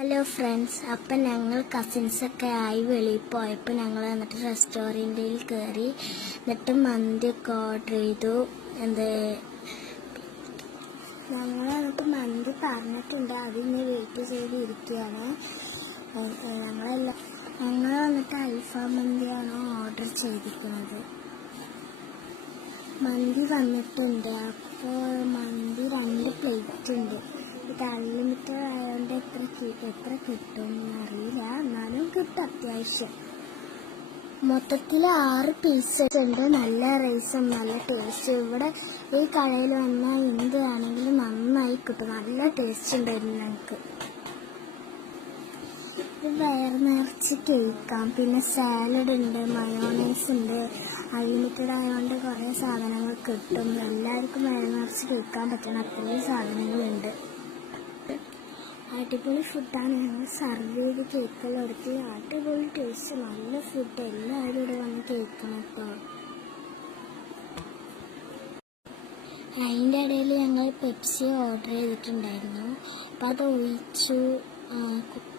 Hello friends, അപ്പം ഞങ്ങൾ കസിൻസൊക്കെ ആയി വെളിയിൽ പോയപ്പോൾ ഞങ്ങൾ എന്നിട്ട് റെസ്റ്റോറൻറ്റിൽ കയറി. എന്നിട്ട് മന്തിയൊക്കെ ഓർഡർ ചെയ്തു. ഞങ്ങൾ എന്നിട്ട് മന്തി പറഞ്ഞിട്ടുണ്ട്, അതിന് വെയിറ്റ് ചെയ്തിരിക്കുകയാണ്. ഞങ്ങൾ വന്നിട്ട് അൽഫാം മന്തിയാണ് ഓർഡർ ചെയ്തിരിക്കുന്നത്. മന്തി വന്നിട്ടുണ്ട്. അപ്പോൾ മന്തി 2 പ്ലേറ്റ് ഉണ്ട്. ഇത് അൺലിമിറ്റഡ് ആയതുകൊണ്ട് എത്ര കിട്ടും എന്നറിയില്ല, എന്നാലും കിട്ടും അത്യാവശ്യം. മൊത്തത്തിൽ 6 പീസ് ഉണ്ട്. നല്ല റൈസും നല്ല ടേസ്റ്റ്. ഇവിടെ ഈ കടയിൽ വന്നാൽ എന്താണെങ്കിലും നന്നായി കിട്ടും. നല്ല ടേസ്റ്റ് ഉണ്ടായിരുന്നു ഞങ്ങൾക്ക്. ഇത് വയറ് നിറച്ച് കേൾക്കാം. പിന്നെ സാലഡ് ഉണ്ട്, മയോണൈസ് ഉണ്ട്. അൺലിമിറ്റഡ് ആയതുകൊണ്ട് കുറേ സാധനങ്ങൾ കിട്ടും. എല്ലാവർക്കും വയറ് നിറച്ച് കേൾക്കാൻ പറ്റുന്ന അത്രയും സാധനങ്ങളുണ്ട്. അടിപൊളി ഫുഡാണ്. ഞങ്ങൾ സർവ് ചെയ്ത് കേക്കെല്ലാം എടുത്ത് അടിപൊളി ടേസ്റ്റ്, നല്ല ഫുഡ്. എല്ലാവരും ഇവിടെ വന്ന് കേൾക്കണം കേട്ടോ. അതിൻ്റെ ഇടയിൽ ഞങ്ങൾ പെപ്സി ഓർഡർ ചെയ്തിട്ടുണ്ടായിരുന്നു. അപ്പോൾ അത് ഒഴിച്ചു.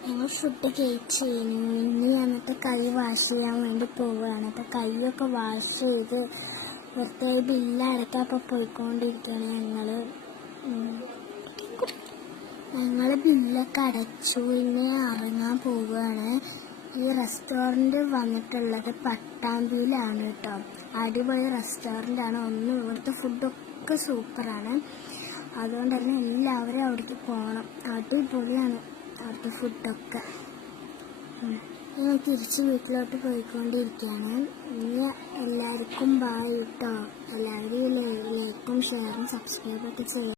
ഞങ്ങൾ ഫുഡ് കഴിച്ച് കഴിഞ്ഞു. ഇനി എന്നിട്ട് കൈ വാഷ് ചെയ്യാൻ വേണ്ടി പോവുകയാണ്. അപ്പോൾ കൈയൊക്കെ വാഷ് ചെയ്ത് പുറത്ത് ബില്ല് അടയ്ക്കാൻ അപ്പോൾ പോയിക്കൊണ്ടിരിക്കുകയാണ് ഞങ്ങൾ ബില്ലൊക്കെ അടച്ചു. ഇനി ഇറങ്ങാൻ പോവുകയാണ്. ഈ റെസ്റ്റോറൻറ്റ് വന്നിട്ടുള്ളത് പട്ടാമ്പിയിലാണ് കേട്ടോ. അടിപൊളി റെസ്റ്റോറൻ്റാണ്. ഇവിടുത്തെ ഫുഡൊക്കെ സൂപ്പറാണ്. അതുകൊണ്ട് തന്നെ എല്ലാവരും അവിടേക്ക് പോകണം. അടിപൊളിയാണ് അവിടുത്തെ ഫുഡൊക്കെ. ഞാൻ തിരിച്ച് വീട്ടിലോട്ട് പോയിക്കൊണ്ടിരിക്കുകയാണ്. ഇനി എല്ലാവർക്കും ബായ് കേട്ടോ. എല്ലാവരും ലൈക്കും ഷെയറും സബ്സ്ക്രൈബൊക്കെ ചെയ്യും.